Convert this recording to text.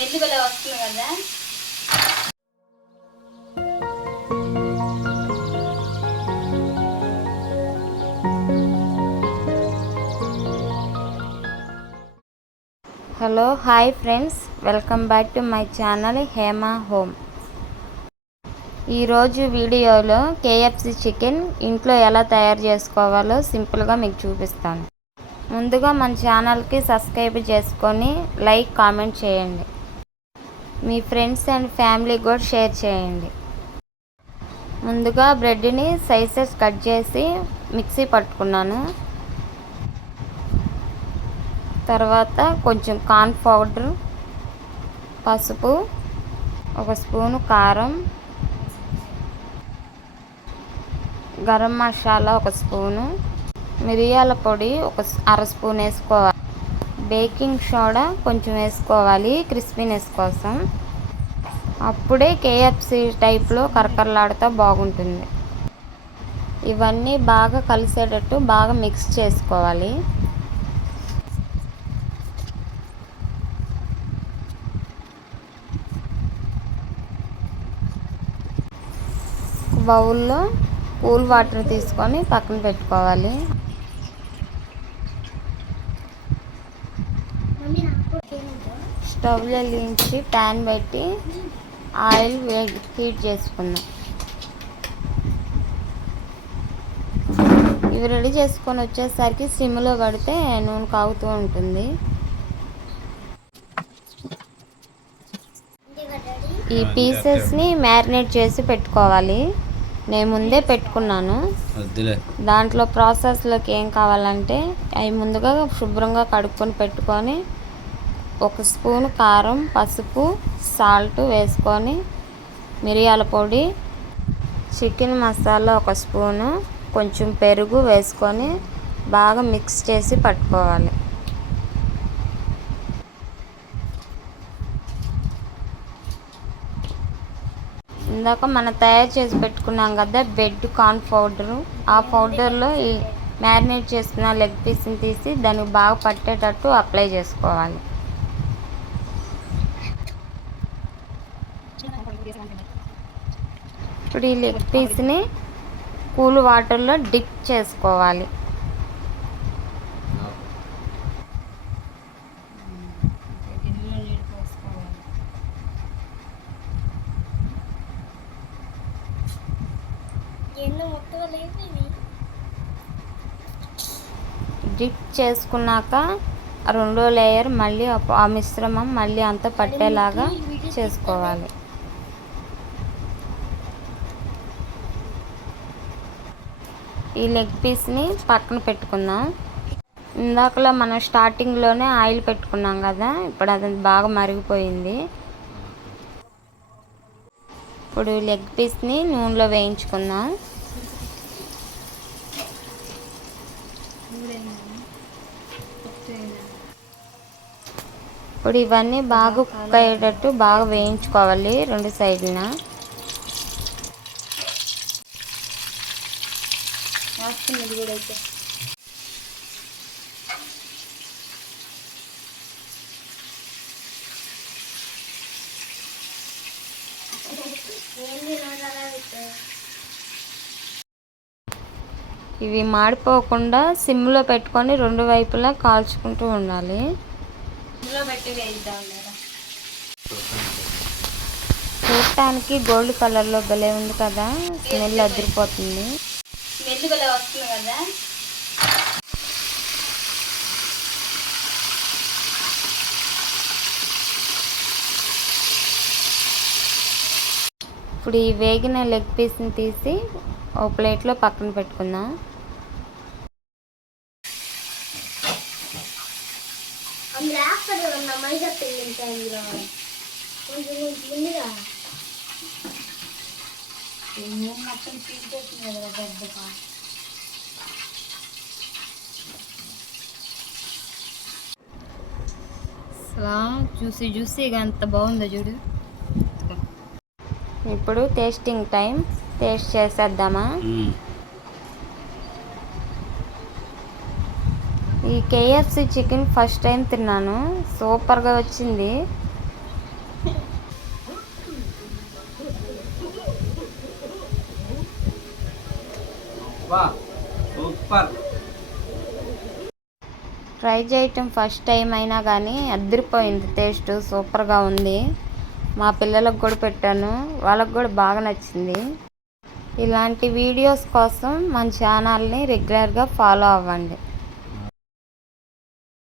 వెల్లుగల వస్తుంది కదా. Hello hi friends, welcome back to my channel Hema home. ఈరోజు వీడియోలో కేఎఫ్సి చికెన్ ఇంట్లో ఎలా తయారు చేసుకోవాలో సింపుల్గా మీకు చూపిస్తాను. ముందుగా మన ఛానల్కి సబ్స్క్రైబ్ చేసుకొని లైక్ కామెంట్ చేయండి. మీ ఫ్రెండ్స్ అండ్ ఫ్యామిలీకి కూడా షేర్ చేయండి. ముందుగా బ్రెడ్ని సైజెస్ కట్ చేసి మిక్సీ పట్టుకున్నాను. తర్వాత కొంచెం కార్న్ పౌడర్, పసుపు, 1 స్పూను కారం, గరం మసాలా 1 స్పూను, మిరియాల పొడి 1/2 స్పూన్ వేసుకోవాలి. బేకింగ్ సోడా కొంచెం వేసుకోవాలి క్రిస్పీనెస్ కోసం. అప్పుడే కేఎఫ్సి టైప్లో కరకరలాడుతూ బాగుంటుంది. ఇవన్నీ బాగా కలిసేటట్టు బాగా మిక్స్ చేసుకోవాలి. బౌల్లో కూల్ వాటర్ తీసుకొని పక్కన పెట్టుకోవాలి. స్టవ్ వెలిగించి ప్యాన్ పెట్టి ఆయిల్ హీట్ చేసుకుందాం. ఇవి రెడీ చేసుకొని వచ్చేసరికి సిమ్లో పడితే నూనె కాగుతూ ఉంటుంది. ఈ పీసెస్ని మ్యారినేట్ చేసి పెట్టుకోవాలి. నేను ముందే పెట్టుకున్నాను. దాంట్లో ప్రాసెస్లోకి ఏం కావాలంటే అవి ముందుగా శుభ్రంగా కడుక్కొని పెట్టుకొని 1 స్పూను కారం, పసుపు, సాల్ట్ వేసుకొని, మిరియాల పొడి, చికెన్ మసాలా 1 స్పూను, కొంచెం పెరుగు వేసుకొని బాగా మిక్స్ చేసి పట్టుకోవాలి. ఇందాక మనం తయారు చేసి పెట్టుకున్నాం కదా బెడ్ కార్న్ పౌడరు, ఆ పౌడర్లో ఈ మ్యారినేట్ చేసుకున్న లెగ్ పీస్ని తీసి దానికి బాగా పట్టేటట్టు అప్లై చేసుకోవాలి. ఇప్పుడు ఈ లెగ్ పీస్ని కూల్ వాటర్లో డిప్ చేసుకోవాలి. డిప్ చేసుకున్నాక రెండో లేయర్ మళ్ళీ ఆ మిశ్రమం మళ్ళీ అంతా పట్టేలాగా చేసుకోవాలి. ఈ లెగ్ పీస్ని పక్కన పెట్టుకుందాం. ఇందాకలో మనం స్టార్టింగ్లోనే ఆయిల్ పెట్టుకున్నాం కదా, ఇప్పుడు అది బాగా మరిగిపోయింది. ఇప్పుడు లెగ్ పీస్ని నూనెలో వేయించుకుందాం. ఇప్పుడు ఇవన్నీ బాగా కుక్ అయ్యేటట్టు బాగా వేయించుకోవాలి 2 సైడ్న. ఇవి మాడిపోకుండా సిమ్లో పెట్టుకొని 2 వైపులా కాల్చుకుంటూ ఉండాలి. చూడటానికి గోల్డ్ కలర్లో భలే ఉంది కదా, స్మెల్ అదిరిపోతుంది. వెల్లుగల వస్తుంది కదా. ఇప్పుడు ఈ వేగిన లెగ్ పీస్ని తీసి ఒక ప్లేట్లో పక్కన పెట్టుకుందాం. జ్యూసీగా ఎంత బాగుందో చూడు. ఇప్పుడు టేస్టింగ్ టైం, టేస్ట్ చేసేద్దామా. ఈ కేఎఫ్సి చికెన్ ఫస్ట్ టైం తిన్నాను, సూపర్గా వచ్చింది. వా సూపర్. ట్రై చేయటం ఫస్ట్ టైం అయినా కానీ అదిరిపోయింది, టేస్ట్ సూపర్గా ఉంది. మా పిల్లలకు కూడా పెట్టాను, వాళ్ళకు కూడా బాగా నచ్చింది. ఇలాంటి వీడియోస్ కోసం మన ఛానల్ని రెగ్యులర్గా ఫాలో అవ్వండి.